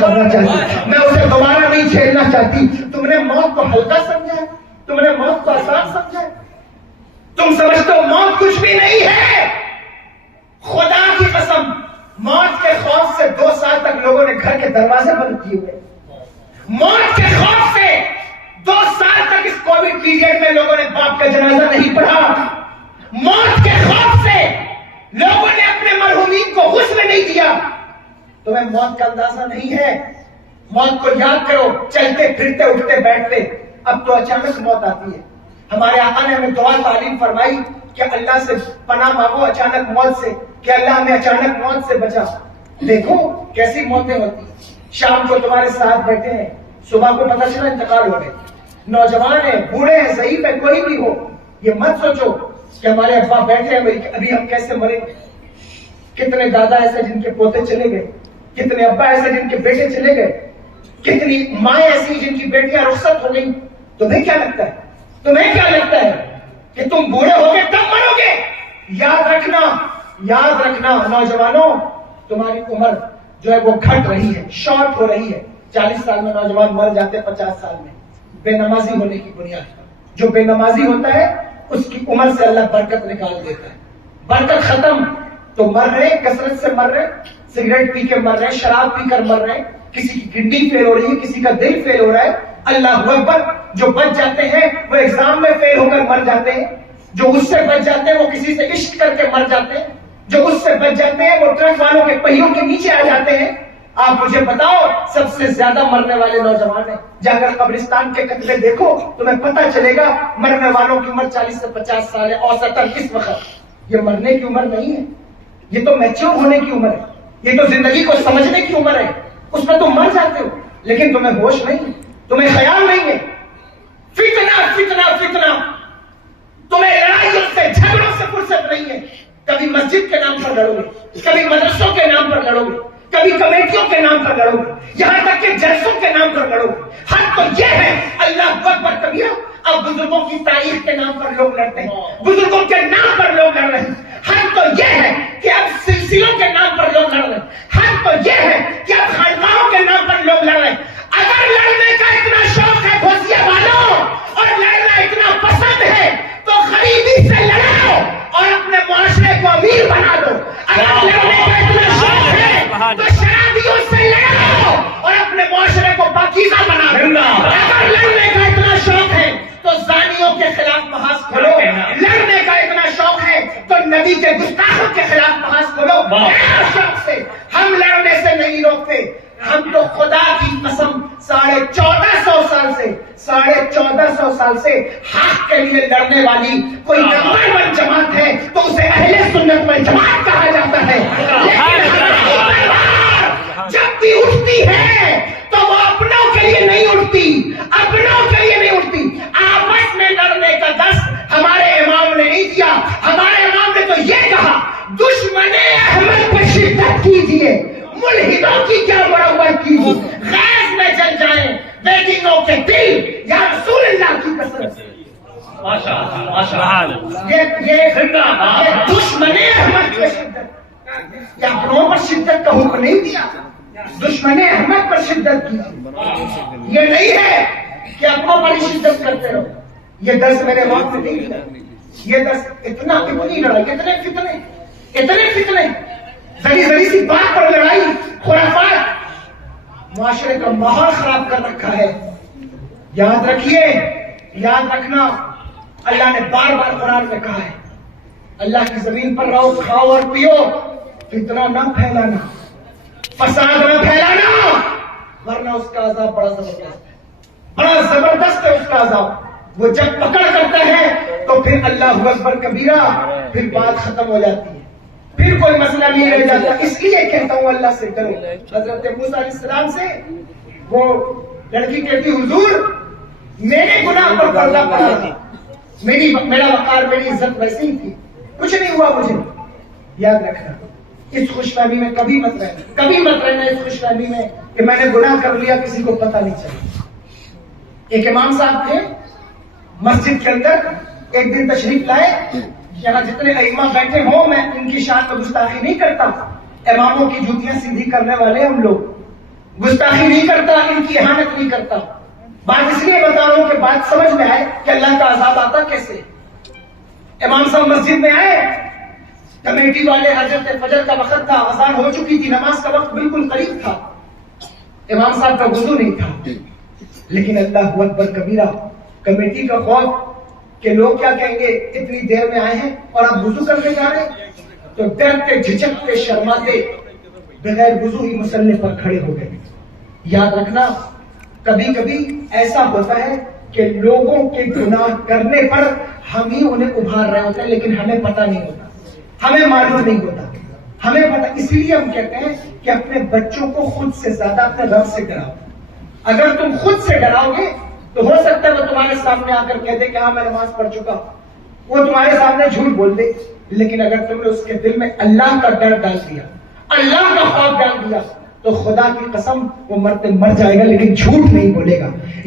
کرنا چاہتی, میں اسے دوبارہ نہیں جھیلنا چاہتی. تم نے موت کو ہلکا سمجھا, تم نے موت کو آسان سمجھا. تم سمجھتے ہو موت کچھ بھی نہیں ہے. خدا کی قسم, موت کے خوف سے 2 سال تک لوگوں نے گھر کے دروازے بند کیے ہوئے. موت کے خوف سے 2 سال تک اس کووڈ پیریڈ میں لوگوں نے باپ کا جنازہ نہیں پڑھا. موت کے خوف سے لوگوں نے اپنے مرحومین کو غسل نہیں دیا. تمہیں موت کا اندازہ نہیں ہے. موت کو یاد کرو, چلتے پھرتے اٹھتے بیٹھتے. اب تو اچانک موت آتی ہے. ہمارے آقا نے ہمیں دعا تعلیم فرمائی کہ اللہ سے پناہ مانگو اچانک موت سے, کہ اللہ ہمیں اچانک موت سے بچا. دیکھو کیسی موتیں ہوتی. شام کو تمہارے ساتھ بیٹھے ہیں, صبح کو پتہ چلا انتقال ہو گئے. نوجوان ہیں, بوڑھے ہیں, ضعیف ہے, کوئی بھی ہو, یہ مت سوچو کہ ہمارے ابا بیٹھے ہیں ابھی ہم کیسے مریں گے. کتنے دادا ایسے جن کے پوتے چلے گئے, کتنے ابا ایسے جن کے بیٹے چلے گئے, کتنی مائیں ایسی جن کی بیٹیاں رخصت ہو گئی. تمہیں کیا لگتا ہے, تمہیں کیا لگتا ہے کہ تم بوڑھے ہو گے تب مرو گے؟ یاد رکھنا, یاد رکھنا نوجوانوں, تمہاری عمر جو ہے وہ گھٹ رہی ہے, شارٹ ہو رہی ہے. 40 سال میں نوجوان مر جاتے, 50 سال میں بے نمازی ہونے کی بنیاد پر. جو بے نمازی ہوتا ہے اس کی عمر سے اللہ برکت نکال دیتا ہے. برکت ختم. تو مر رہے, کثرت سے مر رہے, سگریٹ پی کے مر رہے, شراب پی کر مر رہے, کسی کی کڈنی فیل ہو رہی ہے, کسی کا دل فیل ہو رہا ہے. اللہ اکبر. جو بچ جاتے ہیں وہ ایگزام میں فیل ہو کر مر جاتے ہیں. جو اس سے بچ جاتے ہیں وہ کسی سے عشق کر کے مر جاتے ہیں. جو اس سے بچ جاتے ہیں وہ ٹرک والوں کے پہیوں کے نیچے آ جاتے ہیں. آپ مجھے بتاؤ سب سے زیادہ مرنے والے نوجوان ہیں. جا کر قبرستان کے کتبے دیکھو, تمہیں پتہ چلے گا مرنے والوں کی عمر 40 سے 50 سال ہے اوسطاً اس وقت. یہ مرنے کی عمر نہیں ہے, یہ تو میچور ہونے کی عمر ہے. یہ تو زندگی کو سمجھنے کی عمر ہے. اس میں تم مر جاتے ہو لیکن تمہیں ہوش نہیں, تمہیں خیال نہیں ہے. فتنہ فتنہ فتنہ. تمہیں لڑائیوں سے جھگڑوں سے فرصت نہیں ہے. کبھی مسجد کے نام پر لڑو گے, کبھی مدرسوں کے نام پر لڑو گے, کبھی کمیٹیوں کے نام پر لڑو گے, یہاں تک کہ جلسوں کے نام پر لڑو گے. حق تو یہ ہے اللہ اکبر کبیرہ. اب بزرگوں کی تاریخ کے نام پر لوگ لڑتے ہیں, بزرگوں کے نام پر لوگ لڑ رہے ہیں. حق تو یہ ہے کہ اب سلسلوں کے نام پر لوگ لڑ رہے ہیں. حق تو یہ ہے کہ اب خانقاہوں کے نام پر لوگ لڑ رہے ہیں. اگر لڑنے کا اتنا شوق ہے گھوسیے والوں اور لڑنا اتنا پسند ہے تو غریبی سے لڑاؤ اور اپنے معاشرے کو امیر بنا دو. اگر لڑنے کا اتنا شوق ہے تو شرابیوں سے لڑاؤ اور اپنے معاشرے کو پاکیزہ بنا دو. اگر لڑنے کا اتنا شوق ہے تو زانیوں کے خلاف محاذ کھولو. لڑنے کا اتنا شوق ہے تو نبی کے گستاخوں کے خلاف محاذ کھولو. شوق سے ہم لڑنے سے نہیں روکتے. ہم تو خدا کی قسم 1450 سال سے حق کے لیے لڑنے والی کوئی نمبر 1 جماعت ہے تو اسے اہل سنت والجماعت کہا جاتا ہے. لیکن ہماری تلوار جب بھی اٹھتی ہے تو وہ اپنوں کے لیے نہیں اٹھتی, اپنوں کے لیے نہیں اٹھتی. آپس میں لڑنے کا درس ہمارے امام نے نہیں دیا. ہمارے امام نے تو یہ کہا دشمن احمد پر شدت کیجیے, ملحدوں کی کیا مرمت کیجیے, غیظ میں جل جائیں بیٹینوں کے دل, یا رسول اللہ کی قسم. یہ دشمن احمد پر شدت, یا اپنوں پر شدت کا حکم نہیں دیا, دشمن احمد پر شدت کیجیے. یہ نہیں ہے کہ اپنوں پر ہی شدت کرتے رہو. یہ درس میرے وقت میں نہیں دیا. یہ درس اتنی لڑائی, اتنے فتنے, ذری سی بات پر لڑائی, خرافات, معاشرے کا ماحول خراب کر رکھا ہے. یاد رکھیے, یاد رکھنا, اللہ نے بار بار قرآن میں کہا ہے اللہ کی زمین پر رہو, کھاؤ اور پیو, فتنہ نہ پھیلانا, فساد نہ پھیلانا, ورنہ اس کا عذاب بڑا زبردست ہے, بڑا زبردست ہے اس کا عذاب. وہ جب پکڑ کرتا ہے تو پھر اللہ اکبر کبیرہ, پھر بات ختم ہو جاتی ہے, پھر کوئی مسئلہ نہیں رہ جاتا. اس لیے کہتا ہوں اللہ سے کرو. حضرت موسیٰ علیہ السلام سے وہ لڑکی کہتی حضور میرے گناہ پر پردہ پڑا تھا, میرا وقار, میری عزت ویسے ہی تھی, کچھ نہیں ہوا مجھے. یاد رکھنا اس خوش فہمی میں کبھی مت رہنا اس خوش فہمی میں کہ میں نے گناہ کر لیا کسی کو پتہ نہیں چلا. ایک امام صاحب تھے مسجد کے اندر, ایک دن تشریف لائے. یہاں جتنے ائمہ بیٹھے ہوں میں ان کی شان میں گستاخی نہیں کرتا, اماموں کی جوتیاں سیدھی کرنے والے ہم لوگ. گستاخی نہیں کرتا، ان کی اہانت نہیں کرتا. بات اس لیے بتا رہا ہوں کہ بات سمجھ میں آئے کہ اللہ کا عذاب آتا کیسے. امام صاحب مسجد میں آئے، کمیٹی والے، حضرت فجر کا وقت تھا، اذان ہو چکی تھی، نماز کا وقت بالکل قریب تھا. امام صاحب کا وضو نہیں تھا، لیکن اللہ اکبر کبیرہ، کمیٹی کا خوف کہ لوگ کیا کہیں گے، اتنی دیر میں آئے ہیں اور آپ وضو کرنے جا رہے ہیں. تو ڈرتے جھجکتے شرماتے بغیر وضو ہی مصلی پر کھڑے ہو گئے. یاد رکھنا، کبھی کبھی ایسا ہوتا ہے کہ لوگوں کے گناہ کرنے پر ہم ہی انہیں ابھار رہے ہوتے ہیں، لیکن ہمیں پتہ نہیں ہوتا، ہمیں معلوم نہیں ہوتا، ہمیں پتہ. اس لیے ہم کہتے ہیں کہ اپنے بچوں کو خود سے زیادہ اپنے رب سے ڈراؤ. اگر تم خود سے ڈراؤ گے تو ہو سکتا ہے وہ تمہارے سامنے آ کر کہہ دے کہ ہاں میں نماز پڑھ چکا، وہ تمہارے سامنے جھوٹ بول دے. لیکن اگر تم نے اس کے دل میں اللہ کا ڈر ڈال دیا، اللہ کا خوف ڈال دیا، تو خدا کی قسم وہ مرتے مر جائے گا لیکن جھوٹ نہیں بولے گا.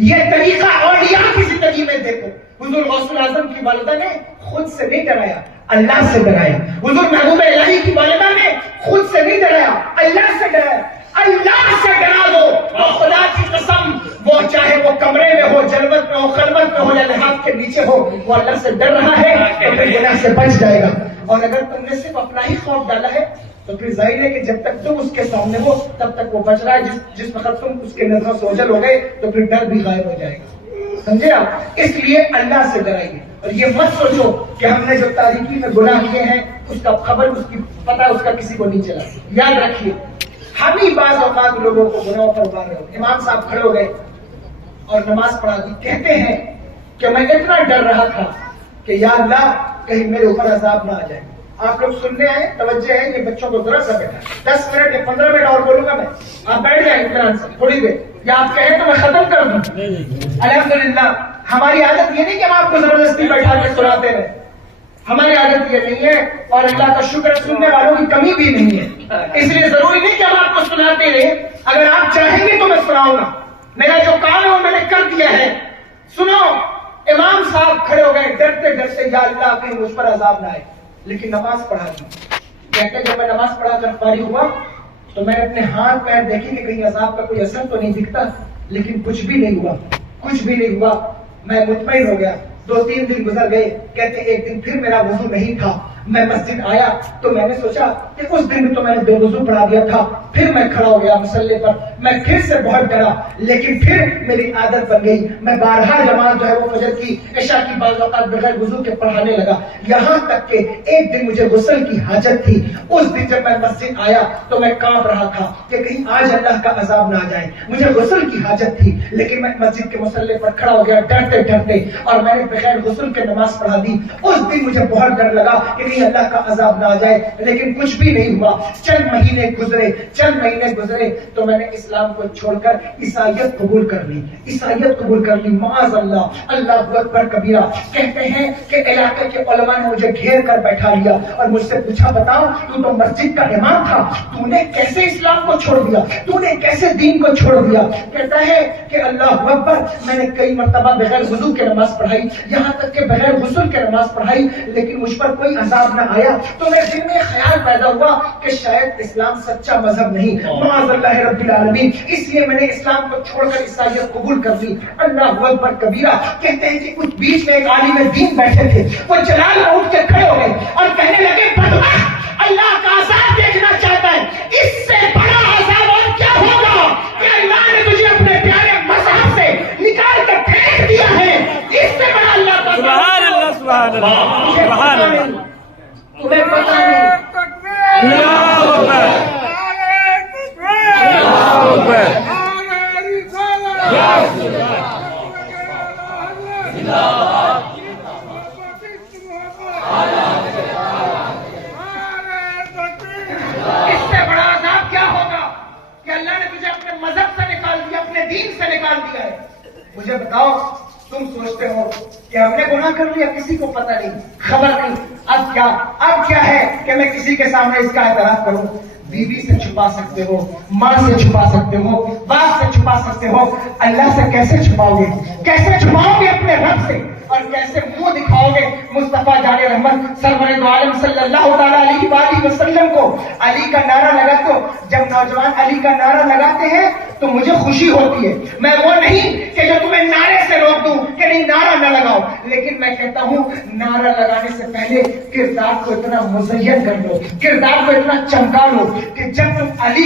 یہ طریقہ اولیاء کی زندگی میں دیکھو. حضور غوث الاعظم کی والدہ نے خود سے نہیں ڈرایا، اللہ سے ڈرایا. حضور محبوب الہی کی والدہ نے خود سے نہیں ڈرایا، اللہ سے ڈرایا. اللہ سے ڈرا دو تو خدا کی قسم وہ چاہے وہ کمرے میں ہو، جلوت میں ہو، خلوت میں ہو یا لحاف کے نیچے ہو، وہ اللہ سے ڈر رہا ہے تو پھر گناہ سے بچ جائے گا. اور اگر تم نے صرف اپنا ہی خوف ڈالا ہے تو پھر ظاہر ہے کہ جب تک تم اس کے سامنے ہو تب تک وہ بچ رہا ہے. جس وقت تم اس کے نظروں سے اوجھل ہو گئے تو پھر ڈر بھی غائب ہو جائے گا. سمجھے آپ؟ اس لیے اللہ سے ڈرائیے. اور یہ مت سوچو کہ ہم نے جو تاریکی میں گناہ کیے ہیں اس کا خبر، اس کی پتہ اس کا کسی کو نہیں چلا. یاد رکھیے، ہم ہی بعض اوقات لوگوں کو گناہوں پر ابھار رہے ہو. امام صاحب کھڑے ہو گئے اور نماز پڑھا دی. کہتے ہیں کہ میں اتنا ڈر رہا تھا کہ یا اللہ کہیں میرے اوپر عذاب نہ آ جائے. آپ لوگ سننے آئے، توجہ ہے، یہ بچوں کو ذرا سا بیٹھا 10 منٹ یا 15 منٹ اور بولوں گا میں، آپ بیٹھ جائیں اطمینان سے تھوڑی دیر، یا آپ کہیں تو میں ختم کر دوں. الحمدللہ ہماری عادت یہ نہیں کہ ہم آپ کو زبردستی بیٹھا کے سناتے رہے، ہماری عادت یہ نہیں ہے. اور اللہ کا شکر سننے والوں کی کمی بھی نہیں ہے، اس لیے ضروری نہیں کہ ہم آپ کو سناتے رہے. اگر آپ چاہیں گے تو میں سناؤں گا، میرا جو کام ہے وہ میں نے کر دیا ہے. سنو، امام صاحب کھڑے ہو گئے ڈرتے ڈرتے، یا اللہ کہیں مجھ پر عذاب نہ آئے. لیکن نماز پڑھا دی. کہتے ہیں جب میں نماز پڑھا کر فارغ ہوا تو میں نے اپنے ہاتھ پیر دیکھے کہ کہیں عذاب کا کوئی اثر تو نہیں دکھتا، لیکن کچھ بھی نہیں ہوا، کچھ بھی نہیں ہوا. میں مطمئن ہو گیا. 2-3 دن گزر گئے. کہتے ایک دن پھر میرا وضو نہیں تھا. میں مسجد آیا تو میں نے سوچا کہ اس دن بھی تو میں نے بے وضو پڑھا دیا تھا. پھر میں کھڑا ہو گیا مصلی پر. میں پھر سے بہت ڈرا، لیکن پھر میری عادت بن گئی. میں بارہا نماز جو ہے وہ فجر کی، عشاء کی بعض اوقات بغیر وضو کے پڑھانے لگا. یہاں تک کہ ایک دن مجھے غسل کی حاجت تھی. اس دن جب میں مسجد آیا تو میں کانپ رہا تھا کہ کہیں آج اللہ کا عذاب نہ آ جائے. مجھے غسل کی حاجت تھی، لیکن میں مسجد کے مصلی پر کھڑا ہو گیا ڈرتے ڈرتے، اور میں نے بغیر غسل کے نماز پڑھا دی. اس دن مجھے بہت ڈر لگا کہ اللہ کا عذاب نہ آ جائے، لیکن کچھ بھی نہیں ہوا. چند مہینے گزرے تو میں نے اسلام کو چھوڑ کر عیسائیت قبول کر لی. معاذ اللہ، اللہ اکبر کبیرہ. کہتے ہیں کہ علاقے کے علماء نے مجھے گھیر کر بیٹھا لیا اور مجھ سے پوچھا، بتاؤ تو مسجد کا امام تھا، تو نے کیسے اسلام کو چھوڑ دیا، تو نے کیسے دین کو چھوڑ دیا؟ کہتا ہے کہ اللہ اکبر، میں نے کئی مرتبہ بغیر وضو کے نماز پڑھائی، یہاں تک کہ بغیر غسل کے نماز پڑھائی، لیکن مجھ پر کوئی عذاب نہ آیا. تو میرے دل میں خیال پیدا ہوا کہ شاید اسلام سچا مذہب نہیں، معاذ اللہ رب العالمین. اس لیے میں نے اسلام کو چھوڑ کر عیسائیت قبول کر لی. اللہ اکبر کبیرہ. کہتے ہیں کہ کچھ بیچ میں ایک عالم دین بیٹھے تھے، وہ جلال میں اٹھ کے کھڑے ہو گئے اور کہنے لگے، بدبخت، اللہ کا عذاب دیکھنا چاہتا ہے، اس سے بڑا عذاب اور کیا ہوگا کہ اللہ نے تجھے اپنے پیارے مذہب سے نکال کر پھینک دیا ہے. اس سے بڑا اللہ کا سبحان اللہ، سبحان اللہ، سبحان اللہ. تمہیں پتہ نہیں. اللہ اکبر، اللہ اکبر. اس سے بڑا عذاب کیا ہوگا کہ اللہ نے تجھے اپنے مذہب سے نکال دیا، اپنے دین سے نکال دیا ہے. مجھے بتاؤ، تم سوچتے ہو کہ ہم نے گناہ کر لیا، کسی کو پتہ نہیں، خبر نہیں. اب کیا ہے کہ میں کسی کے سامنے اس کا اعتراف کروں؟ بیوی سے چھپا سکتے ہو، ماں سے چھپا سکتے ہو، باپ سے چھپا سکتے ہو. اللہ سے کیسے چھپاؤ گے؟ کیسے چھپاؤ گے اپنے رب سے؟ اور کیسے منہ دکھاؤ گے مصطفیٰ جان رحمت سرور دو عالم صلی اللہ تعالیٰ علیہ وآلہ وسلم کو علی کا نعرہ لگاتے ہو. جب نوجوان علی کا نعرہ لگاتے ہیں تو مجھے خوشی ہوتی ہے. میں وہ نہیں کہ جو تمہیں نعرے سے روک دوں کہ نہیں نعرہ نہ لگاؤ, لیکن میں کہتا ہوں نعرہ لگانے سے پہلے کردار کو اتنا مزین کر لو, کردار کو اتنا چمکا لو کہ جب تم علی